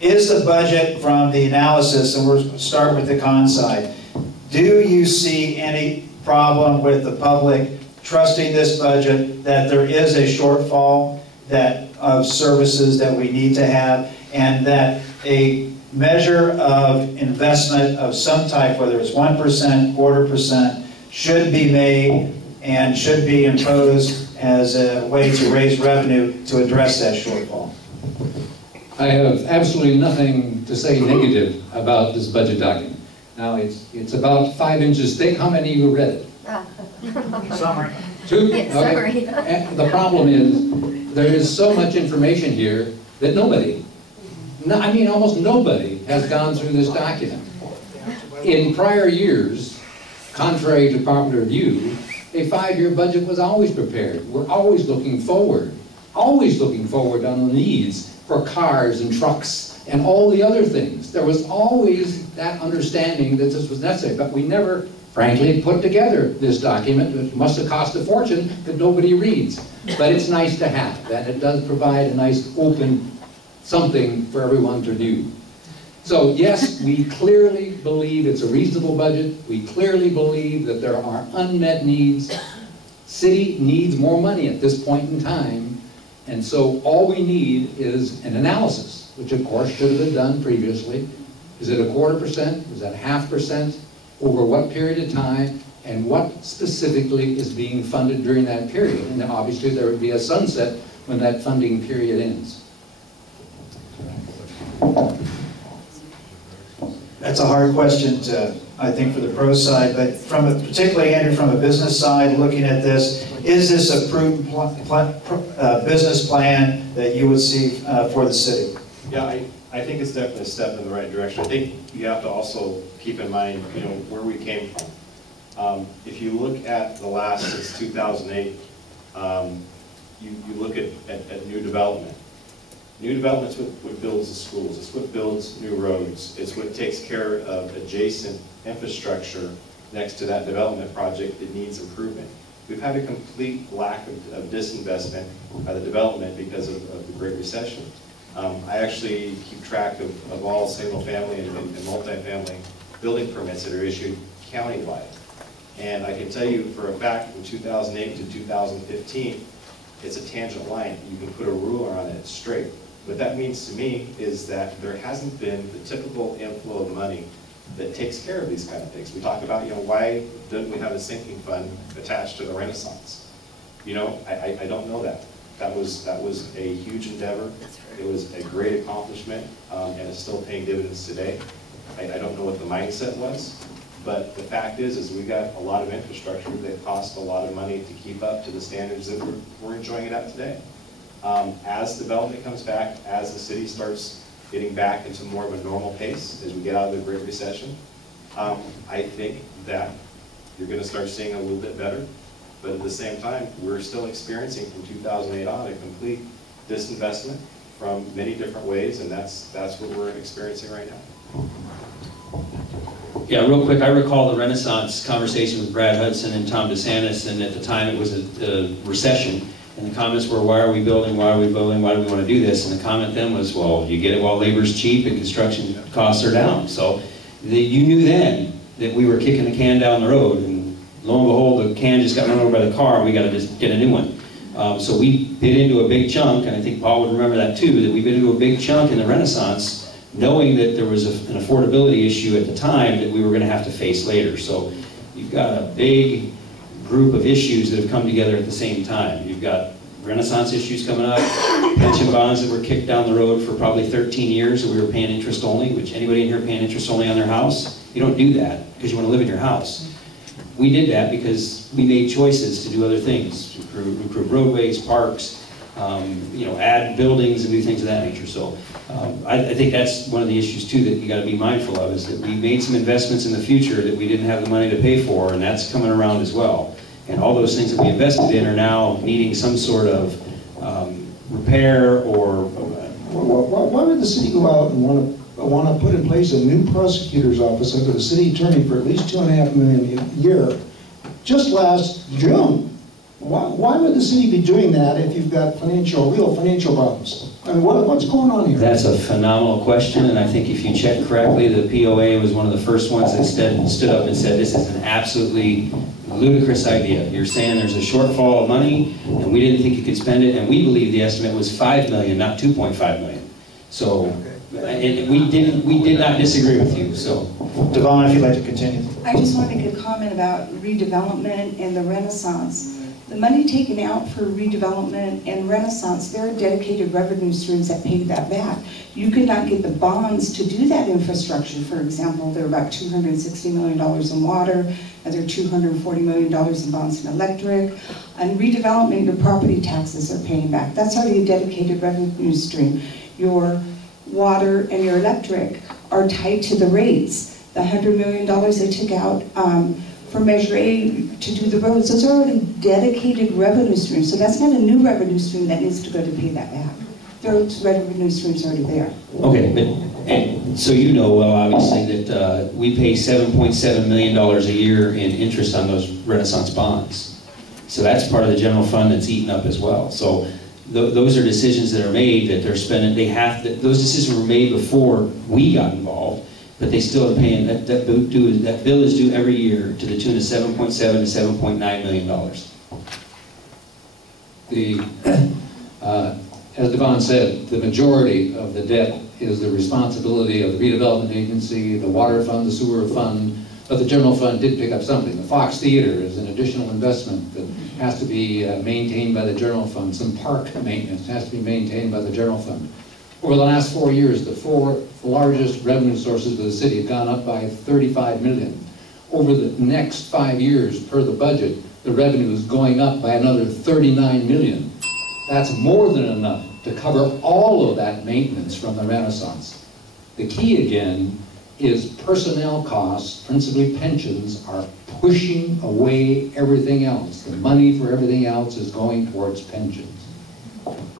is the budget from the analysis, and we'll start with the con side, do you see any problem with the public trusting this budget, that there is a shortfall of services that we need to have, and that a measure of investment of some type, whether it's 1%, 1/4%, should be made and should be imposed as a way to raise revenue to address that shortfall? I have absolutely nothing to say negative about this budget document. Now, it's about 5 inches thick. How many of you read it? Summary. 2? Yes, okay. summary. And the problem is, there is so much information here that nobody, I mean almost nobody, has gone through this document. In prior years, contrary to popular view, a 5-year budget was always prepared. We're always looking forward on the needs for cars and trucks and all the other things. There was always that understanding that this was necessary, but we never, frankly, put together this document. It must have cost a fortune that nobody reads. But it's nice to have, and it does provide a nice open something for everyone to do. So yes, we clearly believe it's a reasonable budget. We clearly believe that there are unmet needs. City needs more money at this point in time, and so all we need is an analysis, which of course should have been done previously. Is it a 1/4%? Is that 0.5%? Over what period of time? And what specifically is being funded during that period? And then obviously there would be a sunset when that funding period ends. That's a hard question I think, for the pro side, but particularly, Andrew, from a business side, looking at this, is this a prudent business plan that you would see for the city? Yeah, I think it's definitely a step in the right direction. I think you have to also keep in mind, where we came from. If you look at the last, since 2008, you look at new development. New development's what builds the schools. It's what builds new roads. It's what takes care of adjacent infrastructure next to that development project that needs improvement. We've had a complete lack of disinvestment by the development because of the Great Recession. I actually keep track of all single-family and multifamily building permits that are issued countywide. And I can tell you for a fact, from 2008 to 2015, it's a tangent line. You can put a ruler on it, it's straight. What that means to me is that there hasn't been the typical inflow of money that takes care of these kind of things. We talk about, why didn't we have a sinking fund attached to the Renaissance? I don't know that. That was a huge endeavor. It was a great accomplishment, and it's still paying dividends today. I don't know what the mindset was, but the fact is we got a lot of infrastructure that cost a lot of money to keep up to the standards that we're enjoying it at today. As development comes back, as the city starts getting back into more of a normal pace, as we get out of the Great Recession, I think that you're going to start seeing a little bit better. But at the same time, we're still experiencing from 2008 on a complete disinvestment from many different ways, and that's what we're experiencing right now. Yeah, real quick, I recall the Renaissance conversation with Brad Hudson and Tom DeSantis, and at the time it was a recession, and the comments were, why are we building, why are we building, why do we want to do this? And the comment then was, well, you get it while labor's cheap and construction costs are down. So you knew then that we were kicking the can down the road, and lo and behold, the can just got run over by the car, and we got to just get a new one. So we bid into a big chunk, and I think Paul would remember that too, that we bid into a big chunk in the Renaissance, knowing that there was an affordability issue at the time that we were going to have to face later. So you've got a big group of issues that have come together at the same time. You've got Renaissance issues coming up, pension bonds that were kicked down the road for probably 13 years that we were paying interest only, which anybody in here paying interest only on their house? You don't do that because you want to live in your house. We did that because we made choices to do other things, improve roadways, parks, add buildings and do things of that nature. So I think that's one of the issues too that you got to be mindful of, is that we made some investments in the future that we didn't have the money to pay for, and that's coming around as well. And all those things that we invested in are now needing some sort of repair or... Why would the city go out and want to put in place a new prosecutor's office under the city attorney for at least $2.5 million a year just last June? Why would the city be doing that if you've got real financial problems? I mean, what's going on here? That's a phenomenal question, and I think if you check correctly, the POA was one of the first ones that stood up and said, this is an absolutely ludicrous idea. You're saying there's a shortfall of money, and we didn't think you could spend it, and we believe the estimate was 5 million, not 2.5 million. So, and we did not disagree with you, so. Devon, if you'd like to continue. I just want to make a comment about redevelopment and the Renaissance. The money taken out for redevelopment and Renaissance, there are dedicated revenue streams that pay that back. You could not get the bonds to do that infrastructure. For example, there are about $260 million in water, and there are $240 million in bonds in electric. And redevelopment, your property taxes are paying back. That's already a dedicated revenue stream. Your water and your electric are tied to the rates. The $100 million they took out for Measure A to do the roads, those are already dedicated revenue streams. So that's not a new revenue stream that needs to go to pay that back. Those revenue streams are already there. Okay, and so you know well, obviously, that we pay $7.7 million a year in interest on those Renaissance bonds. So that's part of the general fund that's eaten up as well. So those are decisions that are made that they're spending, those decisions were made before we got involved, but they still are paying, that bill is due every year to the tune of $7.7 to $7.9 million. As Devon said, the majority of the debt is the responsibility of the redevelopment agency, the water fund, the sewer fund, but the general fund did pick up something. The Fox Theater is an additional investment that has to be maintained by the general fund. Some park maintenance has to be maintained by the general fund. Over the last 4 years, the 4 largest revenue sources of the city have gone up by 35 million. Over the next 5 years, per the budget, the revenue is going up by another 39 million. That's more than enough to cover all of that maintenance from the Renaissance. The key again is personnel costs, principally pensions, are pushing away everything else. The money for everything else is going towards pensions.